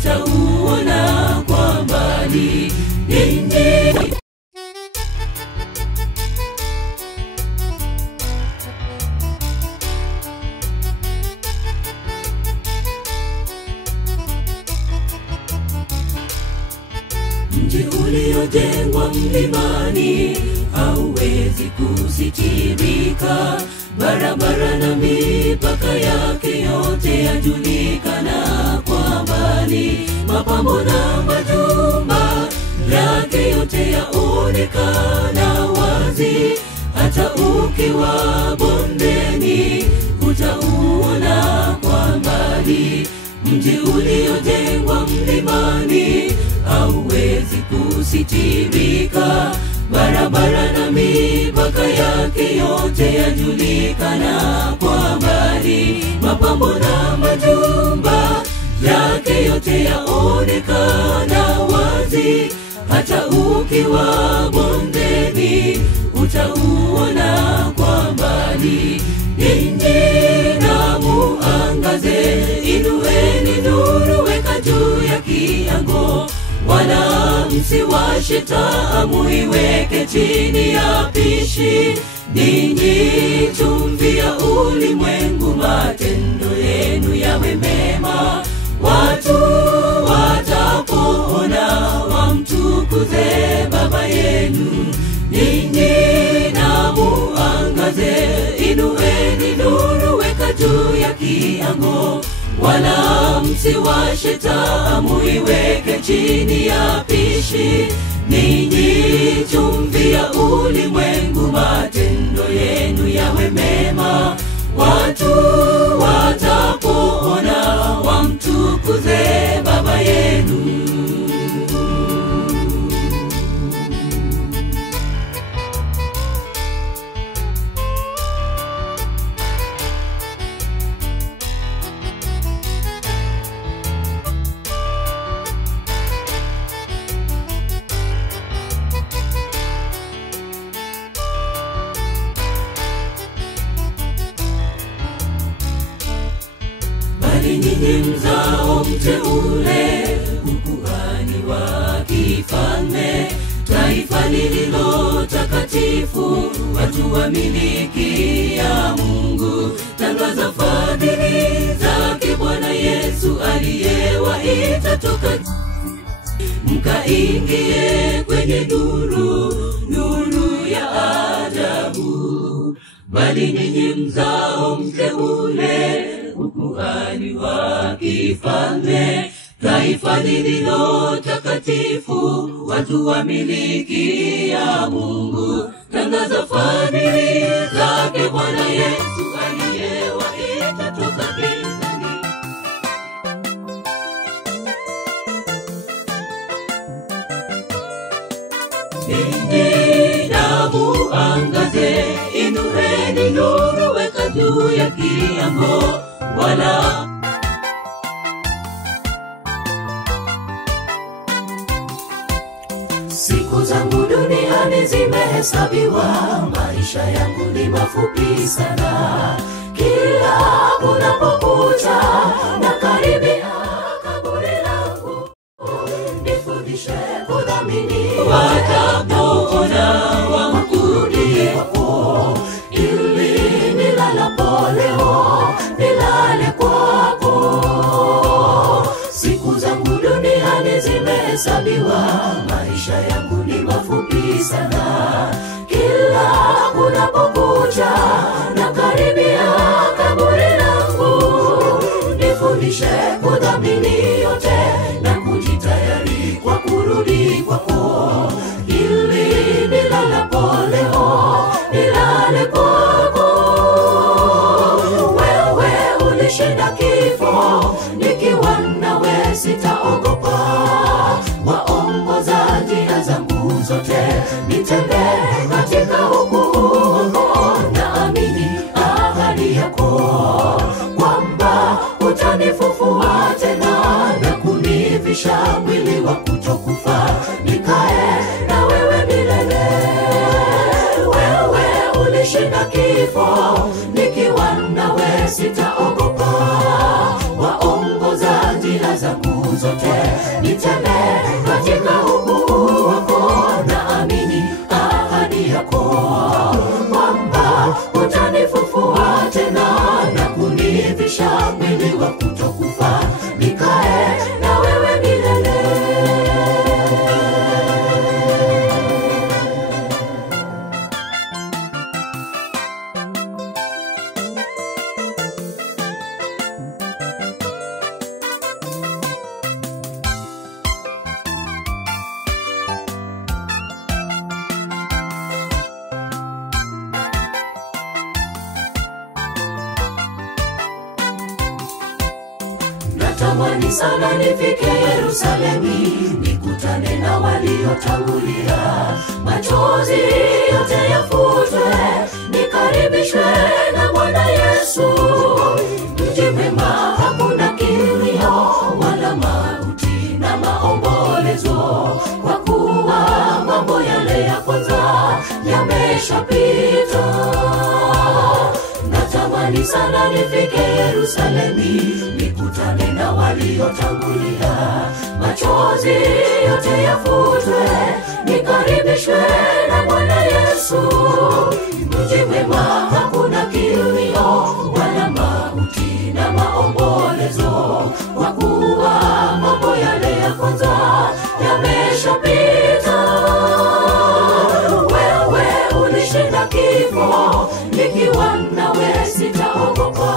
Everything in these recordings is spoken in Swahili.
utauona kwa mbali. Mji uliojengwa mlimani hauwezi kusitirika, barabara na mipaka yake yote yajulikana kwa mbali. Mapambo na majumba yake yote yaonekana wazi, hata ukiwa bondeni utauona kwa mbali. Mji uliojengwa mlimani hauwezi kusitirika, barabara na mipaka yake yote yajulikana kwa mbali. Mapambo na majumba yake yote yaonekana wazi, hata ukiwa bondeni utauona kwa mbali. Ninyi na muangaze, inueni nuru, weka juu ya kiango, wala msiwashe taa, muiweke chini ya pishi. Ninyi chumvi ya ulimwengu, matendo yenu yawe mema, watu watapoona wamtukuze Baba yenu. Ninyi na muangaze, inueni nuru, weka juu ya kiango, wala msiwashe taa, muiweke chini ya pishi. Ninyi chumvi ya ulimwengu, matendo yenu yawe mema, watu watapoona wamtukuze Baba yenu. Ninyi mzao mteule, ukuhani wa kifalme, taifa lililo takatifu, watu wa miliki ya Mungu. Tangaza fadhili zake Bwana Yesu aliyewaita toka, mkaingie kwenye nuru ya ajabu. Bali ninyi mzao mteule, ukuhani wa kifalme, taifa lililo takatifu, watu wa miliki ya Mungu. Tangaza fadhili zake Bwana Yesu aliyewaita toka gizani. Ninyi na muangaze, inueni nuru, weka juu ya kiango, wala siku zangu duniani zimehesabiwa, maisha yangu ni mafupi sana. Kila kunapokucha na karibia kaburi langu, nifundishe kudhamini watapoona wamkurudie wako, ili nilalapo leo nilale kwako. Siku zangu duniani zimehesabiwa, maisha yangu ni mafupi sana. Kila kunapokucha na karibia kaburi langu, nifundishe kudhamini yote na kujitayari kwa kurudi kwako, ili nilalapo leo nilale kwako. Wewe ulishinda kifo, nikiwa nawe sitaogopa. Waongoza njia zangu zote, nitembee katika hukumu. Naamini ahadi yako kwamba utanifufua tena na kunivisha mwili wa kutokufa, nikae na wewe milele. Wewe ulishinda kifo, nikiwa nawe sitaogopa. Waongoza njia zangu zote, nitembee katika ukuu wako. Naamini ahadi yako kwamba utanifufua tena na kunivisha mwili wa kutokufa, nikae na wewe milele. Natamani sana nifike Yerusalemu, nikutane na waliotangulia. Machozi yote yafutwe, nikaribishwe na Bwana Yesu. Mji mwema hakuna kilio wala mauti na maombolezo, kwa kuwa mambo yale ya kwanza yameshapita. Natamani sana nifike Yerusalemu, nikutane na waliotangulia. Machozi yote yafutwe, nikaribishwe na Bwana Yesu. Mji mwema hakuna kilio wala mauti na maombolezo, kwa kuwa mambo yale ya kwanza yameshapita. Wewe ulishinda kifo, nikiwa nawe sitaogopa.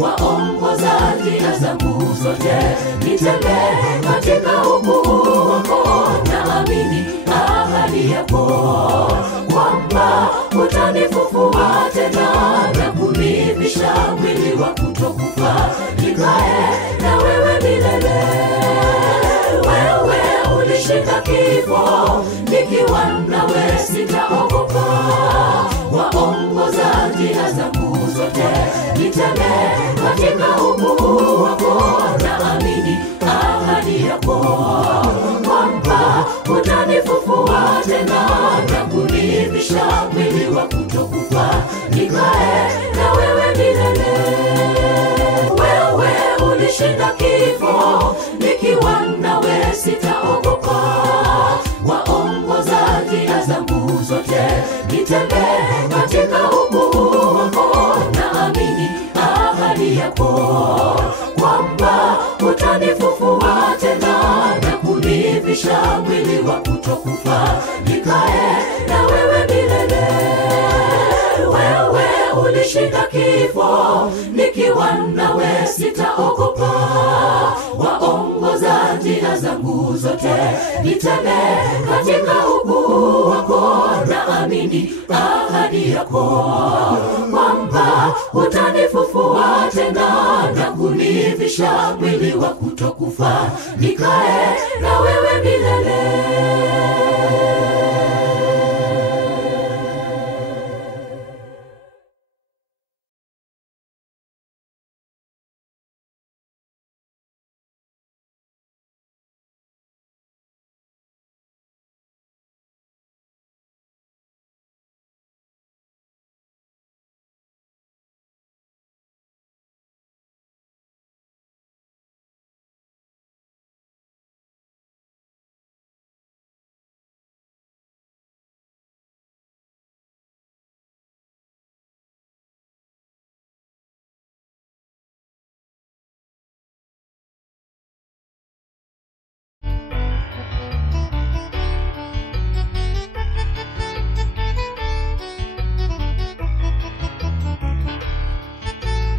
Waongoza njia zangu zote, nitembee katika ukuu wako. Naamini ahadi yako kwamba utanifufua tena na kunivisha mwili wa kutokufa, nikae na wewe milele. Wewe ulishinda kifo, nikiwa nawe sitaogopa. Waongoza njia zangu zote, nitembee katika ukuu wako. Naamini ahadi yako kwamba utanifufua tena na kunivisha mwili wa kutokufa, nikae na wewe milele. Wewe ulishinda kifo, nikiwa nawe sitaogopa. Waongoza njia zangu zote, nitembee katika ukuu wako. Naamini ahadi yako kwamba utanifufua tena na kunivisha mwili wa kutokufa, nikae na wewe milele. Wewe ulishinda kifo, nikiwa nawe sitaogopa. Waongoza njia zangu zote, nitembee katika ukuu wako. Naamini ahadi yako kwamba utanifufua tena na kunivisha mwili wa kutokufa, nikae na wewe milele.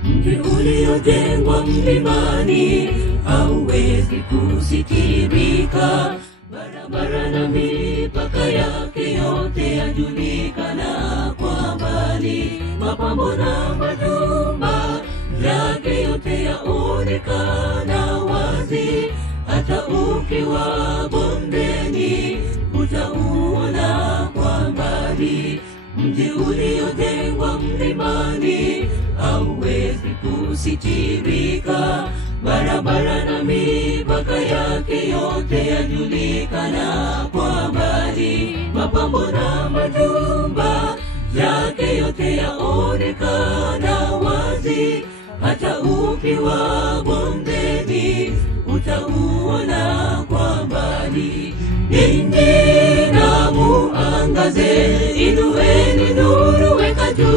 Mji uliojengwa mlimani hauwezi kusitirika. Barabara na mipaka yake yote yajulikana kwa mbali. Mapambo na majumba yake yote yaonekana wazi. Hata ukiwa bondeni utauona kwa mbali. Mji uliojengwa mlimani hauwezi kusitirika. Barabara na mipaka yake yote yajulikana kwa mbali. Mapambo na majumba yake yote yaonekana wazi. Hata ukiwa bondeni watauona kwa mbali. Ninyi na muangaze, inueni nuru